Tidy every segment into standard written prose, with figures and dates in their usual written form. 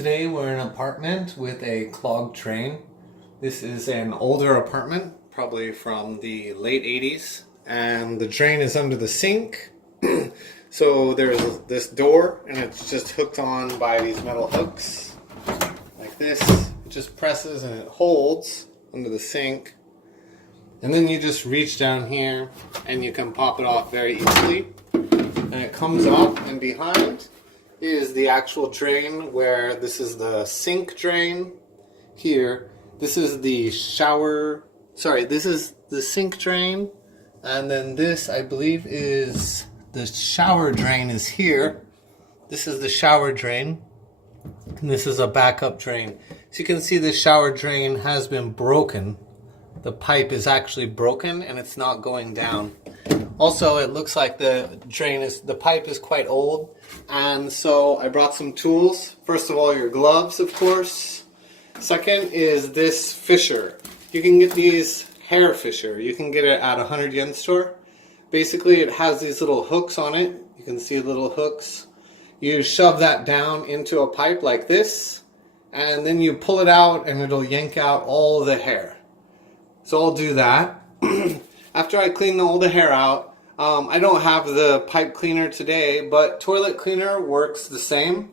Today we're in an apartment with a clogged drain. This is an older apartment, probably from the late 80s, and the drain is under the sink. So there's this door, and it's just hooked on by these metal hooks, like this. It just presses and it holds under the sink. And then you just reach down here, and you can pop it off very easily. And it comes up, and behind is the actual drain, where this is the sink drain here. This is the shower, this is the sink drain, and then this, I believe, is the shower drain is here. This is the shower drain, and this is a backup drain. So you can see the shower drain has been broken. The pipe is actually broken and it's not going down. Also, it looks like the pipe is quite old, and so I brought some tools. First of all, your gloves, of course. Second is this fisher. You can get these hair fisher. You can get it at a 100 yen store. Basically, it has these little hooks on it. You can see little hooks. You shove that down into a pipe like this, and then you pull it out and it'll yank out all the hair. So I'll do that. After I clean all the hair out, I don't have the pipe cleaner today, but toilet cleaner works the same.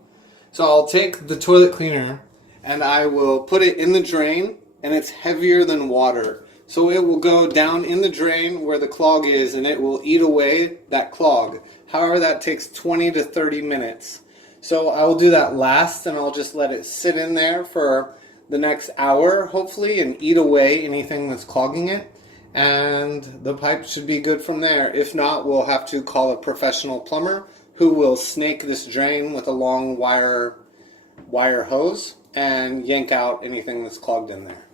So I'll take the toilet cleaner and I will put it in the drain, and it's heavier than water. So it will go down in the drain where the clog is, and it will eat away that clog. However, that takes 20 to 30 minutes. So I will do that last, and I'll just let it sit in there for the next hour, hopefully, and eat away anything that's clogging it. And the pipe should be good from there. If not, we'll have to call a professional plumber who will snake this drain with a long wire hose and yank out anything that's clogged in there.